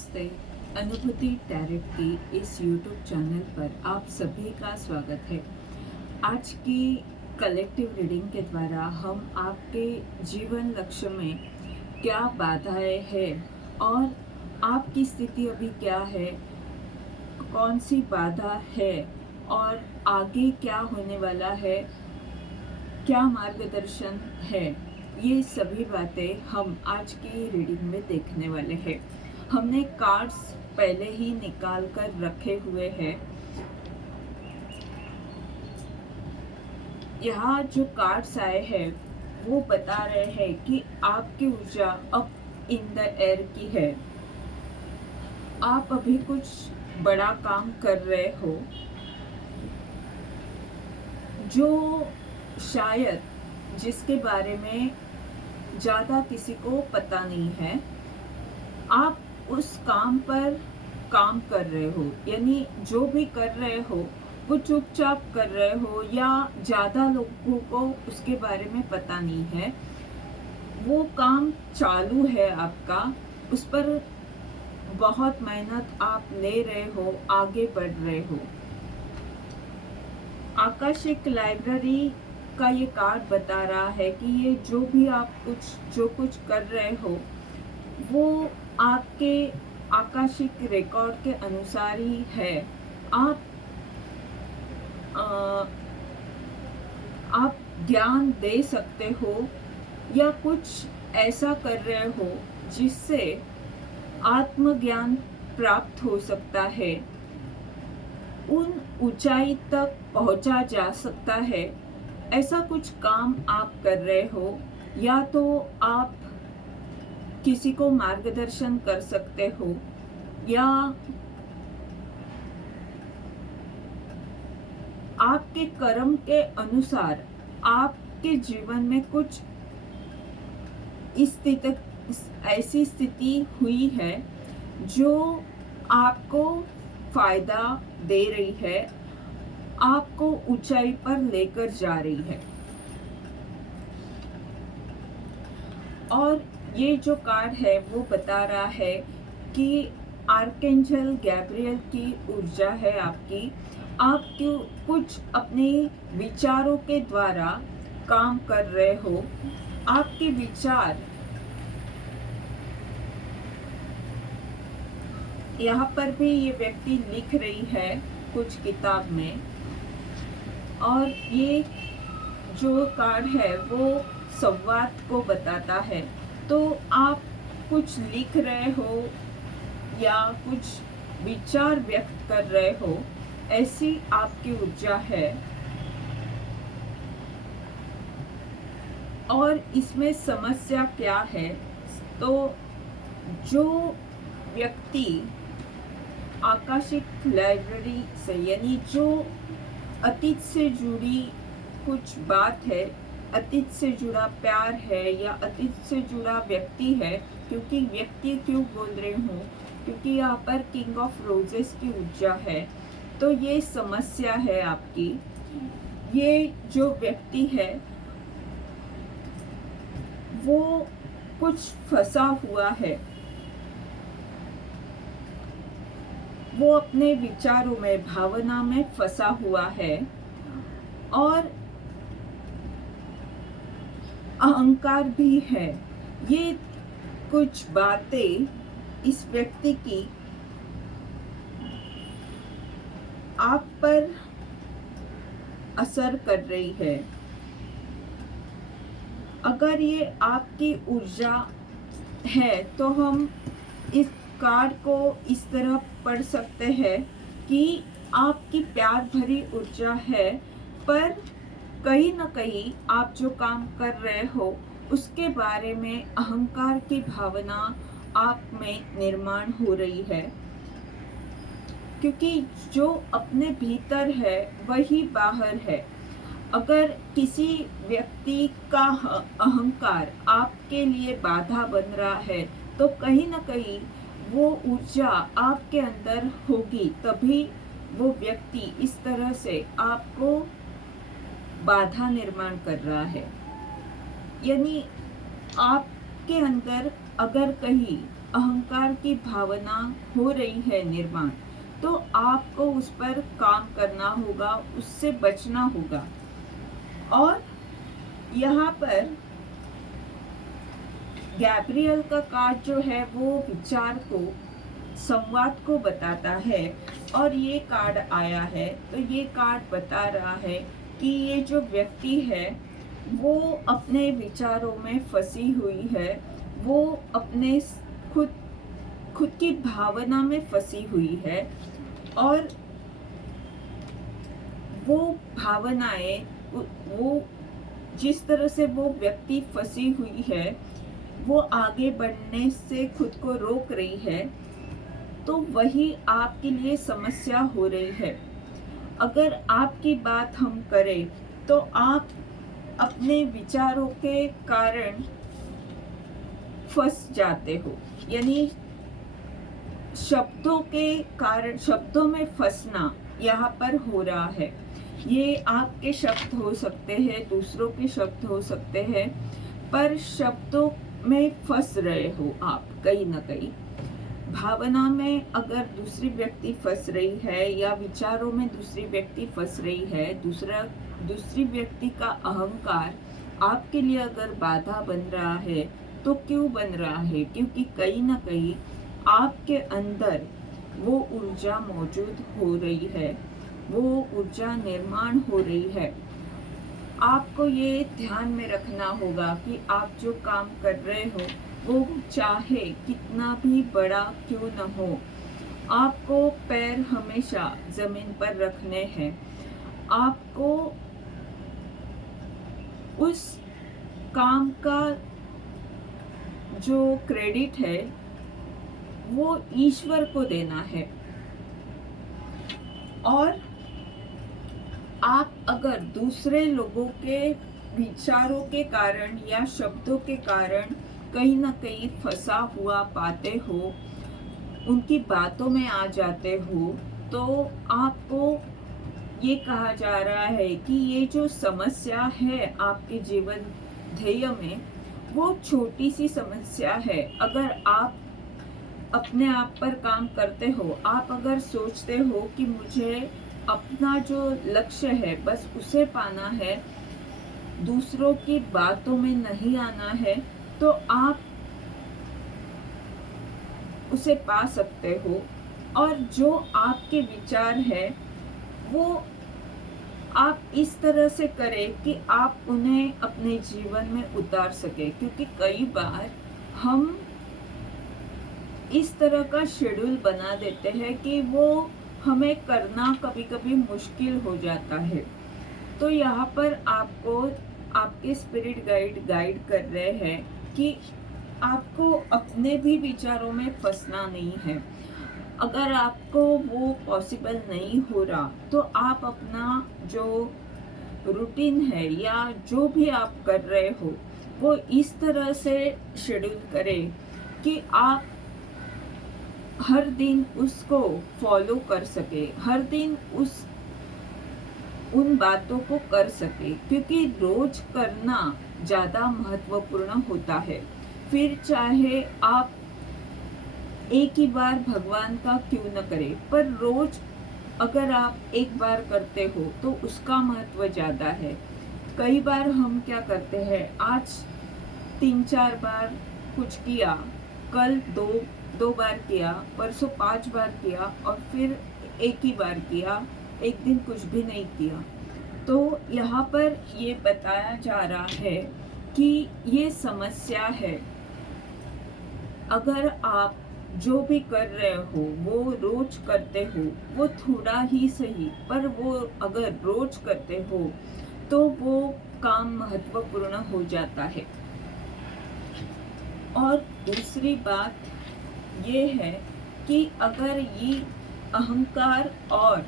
नमस्ते। अनुभूति टैरेट की इस YouTube चैनल पर आप सभी का स्वागत है। आज की कलेक्टिव रीडिंग के द्वारा हम आपके जीवन लक्ष्य में क्या बाधाएं हैं और आपकी स्थिति अभी क्या है, कौन सी बाधा है और आगे क्या होने वाला है, क्या मार्गदर्शन है, ये सभी बातें हम आज की रीडिंग में देखने वाले हैं। हमने कार्ड्स पहले ही निकाल कर रखे हुए हैं। यहाँ जो कार्ड्स आए हैं वो बता रहे हैं कि आपकी ऊर्जा अप इन द एयर की है। आप अभी कुछ बड़ा काम कर रहे हो जो शायद जिसके बारे में ज़्यादा किसी को पता नहीं है। आप उस काम पर काम कर रहे हो, यानी जो भी कर रहे हो वो चुपचाप कर रहे हो या ज़्यादा लोगों को उसके बारे में पता नहीं है। वो काम चालू है आपका, उस पर बहुत मेहनत आप ले रहे हो, आगे बढ़ रहे हो। आकाशिक लाइब्रेरी का ये कार्ड बता रहा है कि ये जो भी आप जो कुछ कर रहे हो वो आपके आकाशिक रिकॉर्ड के अनुसार ही है। आप ज्ञान दे सकते हो या कुछ ऐसा कर रहे हो जिससे आत्मज्ञान प्राप्त हो सकता है, उन ऊंचाई तक पहुंचा जा सकता है। ऐसा कुछ काम आप कर रहे हो, या तो आप किसी को मार्गदर्शन कर सकते हो या आपके कर्म के अनुसार आपके जीवन में कुछ ऐसी स्थिति हुई है जो आपको फायदा दे रही है, आपको ऊंचाई पर लेकर जा रही है। और ये जो कार्ड है वो बता रहा है कि आर्कएंजल गैब्रियल की ऊर्जा है आपकी। आप क्यों कुछ अपने विचारों के द्वारा काम कर रहे हो। आपके विचार यहाँ पर भी ये व्यक्ति लिख रही है कुछ किताब में, और ये जो कार्ड है वो संवाद को बताता है। तो आप कुछ लिख रहे हो या कुछ विचार व्यक्त कर रहे हो, ऐसी आपकी ऊर्जा है। और इसमें समस्या क्या है, तो जो व्यक्ति आकाशिक लाइब्रेरी से, यानी जो अतीत से जुड़ी कुछ बात है, अतीत से जुड़ा प्यार है या अतीत से जुड़ा व्यक्ति है, क्योंकि व्यक्ति क्यों बोल रही हूँ, क्योंकि यहाँ पर किंग ऑफ रोजेस की ऊर्जा है। तो ये समस्या है आपकी। ये जो व्यक्ति है वो कुछ फंसा हुआ है, वो अपने विचारों में, भावना में फंसा हुआ है, और अहंकार भी है। ये कुछ बातें इस व्यक्ति की आप पर असर कर रही है। अगर ये आपकी ऊर्जा है तो हम इस कार्ड को इस तरह पढ़ सकते हैं कि आपकी प्यार भरी ऊर्जा है, पर कहीं ना कहीं आप जो काम कर रहे हो उसके बारे में अहंकार की भावना आप में निर्माण हो रही है, क्योंकि जो अपने भीतर है वही बाहर है। अगर किसी व्यक्ति का अहंकार आपके लिए बाधा बन रहा है तो कहीं ना कहीं वो ऊर्जा आपके अंदर होगी, तभी वो व्यक्ति इस तरह से आपको बाधा निर्माण कर रहा है। यानी आपके अंदर अगर कहीं अहंकार की भावना हो रही है निर्माण, तो आपको उस पर काम करना होगा, उससे बचना होगा। और यहाँ पर गैब्रियल का कार्ड जो है वो विचार को, संवाद को बताता है। और ये कार्ड आया है तो ये कार्ड बता रहा है कि ये जो व्यक्ति है वो अपने विचारों में फंसी हुई है, वो अपने खुद खुद की भावना में फंसी हुई है। और वो भावनाएं, वो जिस तरह से वो व्यक्ति फंसी हुई है, वो आगे बढ़ने से खुद को रोक रही है, तो वही आपके लिए समस्या हो रही है। अगर आपकी बात हम करें तो आप अपने विचारों के कारण फंस जाते हो, यानी शब्दों के कारण, शब्दों में फंसना यहाँ पर हो रहा है। ये आपके शब्द हो सकते हैं, दूसरों के शब्द हो सकते हैं, पर शब्दों में फंस रहे हो आप कहीं ना कहीं। भावना में अगर दूसरी व्यक्ति फंस रही है या विचारों में दूसरी व्यक्ति फंस रही है, दूसरी व्यक्ति का अहंकार आपके लिए अगर बाधा बन रहा है, तो क्यों बन रहा है? क्योंकि कहीं ना कहीं आपके अंदर वो ऊर्जा मौजूद हो रही है, वो ऊर्जा निर्माण हो रही है। आपको ये ध्यान में रखना होगा कि आप जो काम कर रहे हो वो चाहे कितना भी बड़ा क्यों न हो, आपको पैर हमेशा जमीन पर रखने हैं। आपको उस काम का जो क्रेडिट है वो ईश्वर को देना है। और आप अगर दूसरे लोगों के विचारों के कारण या शब्दों के कारण कहीं ना कहीं फंसा हुआ पाते हो, उनकी बातों में आ जाते हो, तो आपको ये कहा जा रहा है कि ये जो समस्या है आपके जीवन ध्येय में, वो छोटी सी समस्या है। अगर आप अपने आप पर काम करते हो, आप अगर सोचते हो कि मुझे अपना जो लक्ष्य है बस उसे पाना है, दूसरों की बातों में नहीं आना है, तो आप उसे पा सकते हो। और जो आपके विचार है वो आप इस तरह से करें कि आप उन्हें अपने जीवन में उतार सके, क्योंकि कई बार हम इस तरह का शेड्यूल बना देते हैं कि वो हमें करना कभी कभी मुश्किल हो जाता है। तो यहाँ पर आपको आपके स्पिरिट गाइड कर रहे हैं कि आपको अपने भी विचारों में फंसना नहीं है। अगर आपको वो पॉसिबल नहीं हो रहा, तो आप अपना जो रूटीन है या जो भी आप कर रहे हो वो इस तरह से शेड्यूल करें कि आप हर दिन उसको फॉलो कर सके, हर दिन उन बातों को कर सके, क्योंकि रोज करना ज़्यादा महत्वपूर्ण होता है। फिर चाहे आप एक ही बार भगवान का क्यों न करें, पर रोज अगर आप एक बार करते हो तो उसका महत्व ज़्यादा है। कई बार हम क्या करते हैं, आज 3-4 बार कुछ किया, कल दो बार किया, परसों 5 बार किया, और फिर एक ही बार किया, एक दिन कुछ भी नहीं किया। तो यहाँ पर ये बताया जा रहा है कि ये समस्या है। अगर आप जो भी कर रहे हो वो रोज करते हो, वो थोड़ा ही सही, पर वो अगर रोज करते हो तो वो काम महत्वपूर्ण हो जाता है। और दूसरी बात ये है कि अगर ये अहंकार और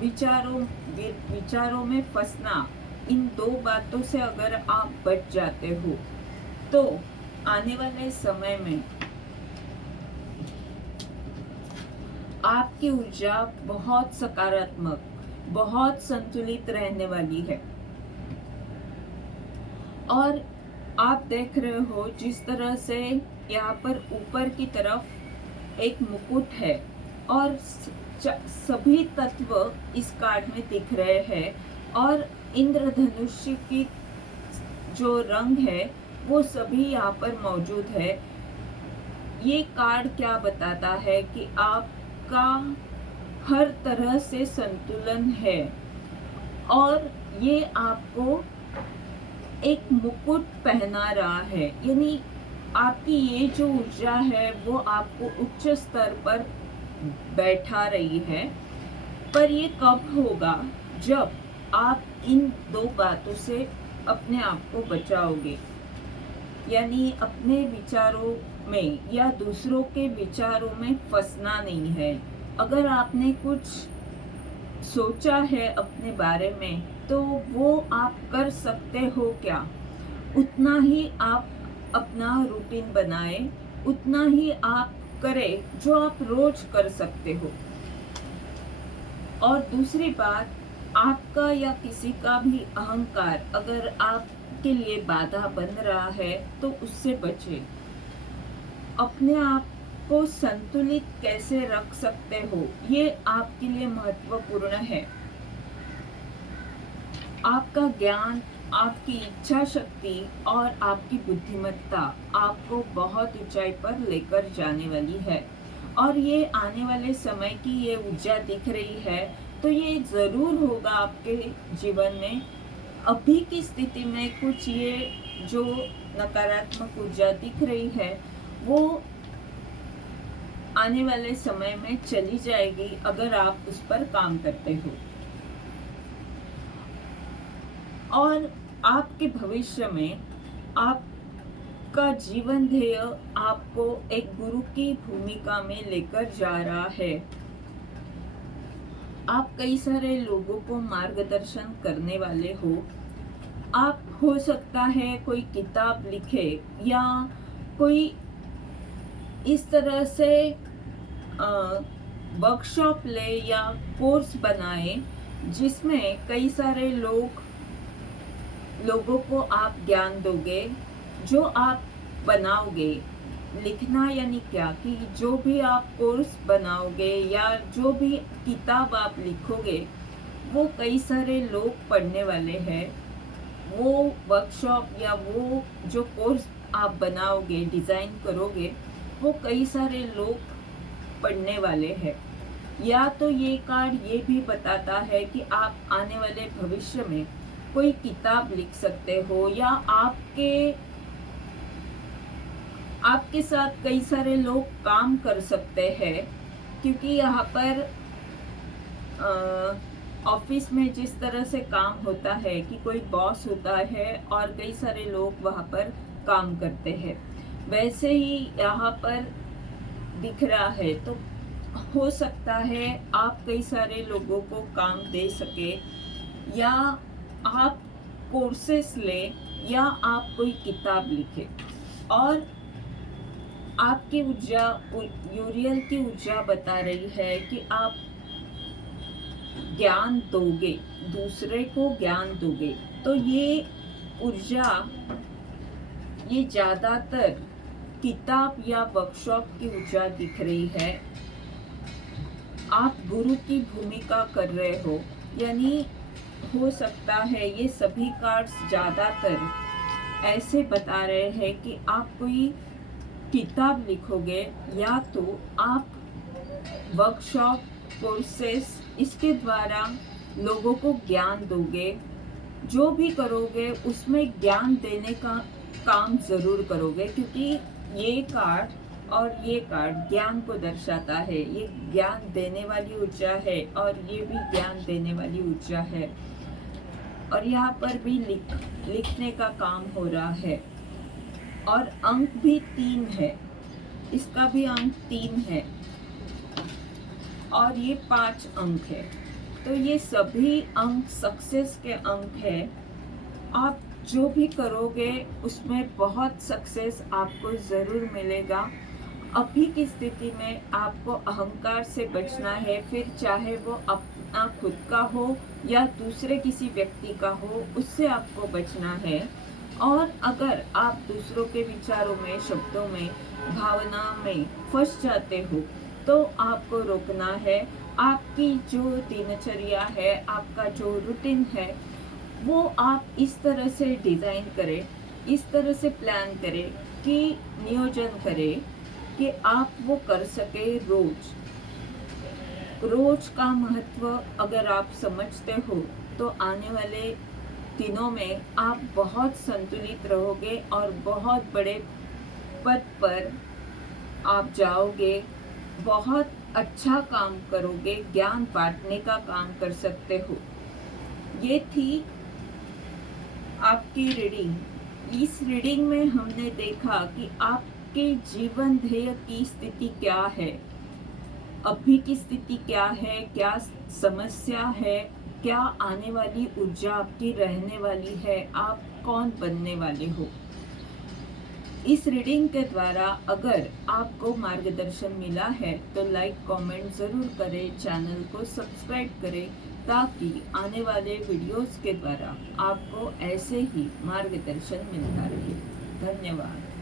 विचारों में फंसना, इन दो बातों से अगर आप बच जाते हो, तो आने वाले समय में आपकी ऊर्जा बहुत सकारात्मक, बहुत संतुलित रहने वाली है। और आप देख रहे हो जिस तरह से यहाँ पर ऊपर की तरफ एक मुकुट है और सभी तत्व इस कार्ड में दिख रहे हैं और इंद्रधनुष की जो रंग है वो सभी यहाँ पर मौजूद है। ये कार्ड क्या बताता है कि आपका हर तरह से संतुलन है और ये आपको एक मुकुट पहना रहा है, यानी आपकी ये जो ऊर्जा है वो आपको उच्च स्तर पर बैठा रही है। पर ये कब होगा? जब आप इन दो बातों से अपने आप को बचाओगे, यानी अपने विचारों में या दूसरों के विचारों में फंसना नहीं है। अगर आपने कुछ सोचा है अपने बारे में तो वो आप कर सकते हो क्या, उतना ही आप अपना रूटीन बनाए, उतना ही आप करें जो आप रोज कर सकते हो। और दूसरी बात, आपका या किसी का भी अहंकार अगर आपके लिए बाधा बन रहा है तो उससे बचे। अपने आप को संतुलित कैसे रख सकते हो ये आपके लिए महत्वपूर्ण है। आपका ज्ञान, आपकी इच्छा शक्ति और आपकी बुद्धिमत्ता आपको बहुत ऊंचाई पर लेकर जाने वाली है और ये आने वाले समय की ये ऊर्जा दिख रही है तो ये जरूर होगा आपके जीवन में। अभी की स्थिति में कुछ ये जो नकारात्मक ऊर्जा दिख रही है वो आने वाले समय में चली जाएगी अगर आप उस पर काम करते हो। और आपके भविष्य में आपका जीवन ध्येय आपको एक गुरु की भूमिका में लेकर जा रहा है। आप कई सारे लोगों को मार्गदर्शन करने वाले हो। आप हो सकता है कोई किताब लिखे या कोई इस तरह से वर्कशॉप ले या कोर्स बनाए जिसमें कई सारे लोगों को आप ज्ञान दोगे। जो आप बनाओगे, लिखना यानी क्या कि जो भी आप कोर्स बनाओगे या जो भी किताब आप लिखोगे वो कई सारे लोग पढ़ने वाले हैं। वो वर्कशॉप या वो जो कोर्स आप बनाओगे, डिज़ाइन करोगे, वो कई सारे लोग पढ़ने वाले हैं। या तो ये कार्ड ये भी बताता है कि आप आने वाले भविष्य में कोई किताब लिख सकते हो या आपके साथ कई सारे लोग काम कर सकते हैं, क्योंकि यहाँ पर ऑफिस में जिस तरह से काम होता है कि कोई बॉस होता है और कई सारे लोग वहाँ पर काम करते हैं, वैसे ही यहाँ पर दिख रहा है। तो हो सकता है आप कई सारे लोगों को काम दे सके या आप कोर्सेस ले या आप कोई किताब लिखे। और आपकी ऊर्जा, यूरियल की ऊर्जा बता रही है कि आप ज्ञान दोगे, दूसरे को ज्ञान दोगे। तो ये ऊर्जा ये ज़्यादातर किताब या वर्कशॉप की ऊर्जा दिख रही है। आप गुरु की भूमिका कर रहे हो, यानी हो सकता है ये सभी कार्ड्स ज़्यादातर ऐसे बता रहे हैं कि आप कोई किताब लिखोगे या तो आप वर्कशॉप, कोर्सेस, इसके द्वारा लोगों को ज्ञान दोगे। जो भी करोगे उसमें ज्ञान देने का काम ज़रूर करोगे, क्योंकि ये कार्ड और ये कार्ड ज्ञान को दर्शाता है। ये ज्ञान देने वाली ऊर्जा है और ये भी ज्ञान देने वाली ऊर्जा है। और यहाँ पर भी लिखने का काम हो रहा है और अंक भी 3 है, इसका भी अंक 3 है और ये 5 अंक है। तो ये सभी अंक सक्सेस के अंक है। आप जो भी करोगे उसमें बहुत सक्सेस आपको ज़रूर मिलेगा। अभी की स्थिति में आपको अहंकार से बचना है, फिर चाहे वो अपना खुद का हो या दूसरे किसी व्यक्ति का हो, उससे आपको बचना है। और अगर आप दूसरों के विचारों में, शब्दों में भावना में फंस जाते हो तो आपको रोकना है। आपकी जो दिनचर्या है, आपका जो रूटीन है, वो आप इस तरह से डिज़ाइन करें, इस तरह से प्लान करें कि नियोजन करें कि आप वो कर सके रोज। रोज का महत्व अगर आप समझते हो तो आने वाले दिनों में आप बहुत संतुलित रहोगे और बहुत बड़े पद पर आप जाओगे, बहुत अच्छा काम करोगे, ज्ञान बांटने का काम कर सकते हो। ये थी आपकी रीडिंग। इस रीडिंग में हमने देखा कि आपके जीवन ध्येय की स्थिति क्या है, अभी की स्थिति क्या है, क्या समस्या है, क्या आने वाली ऊर्जा आपकी रहने वाली है, आप कौन बनने वाले हो। इस रीडिंग के द्वारा अगर आपको मार्गदर्शन मिला है तो लाइक कमेंट ज़रूर करें, चैनल को सब्सक्राइब करें ताकि आने वाले वीडियोस के द्वारा आपको ऐसे ही मार्गदर्शन मिलता रहे। धन्यवाद।